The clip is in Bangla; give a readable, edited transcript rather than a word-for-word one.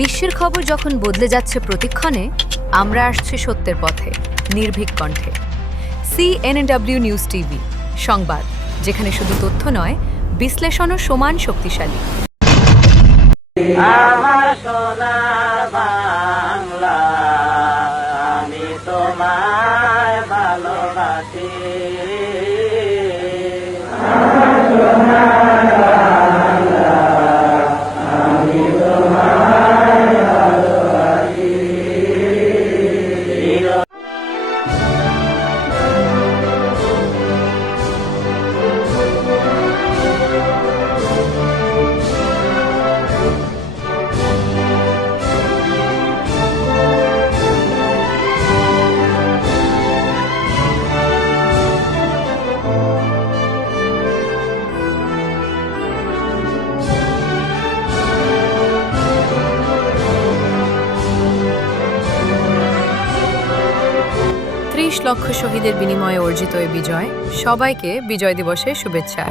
বিশ্বের খবর যখন বদলে যাচ্ছে প্রতিক্ষণে, আমরা আসছি সত্যের পথে, নির্ভীক কণ্ঠে। CNNW নিউজ টিভি, সংবাদ যেখানে শুধু তথ্য নয়, বিশ্লেষণও সমান শক্তিশালী। আমার সোনার বাংলা, আমি তোমায় ভালোবাসি। আমি তোমায় ভালোবাসি। ত্রিশ লক্ষ শহীদের বিনিময়ে অর্জিত এই বিজয়, সবাইকে বিজয় দিবসের শুভেচ্ছা।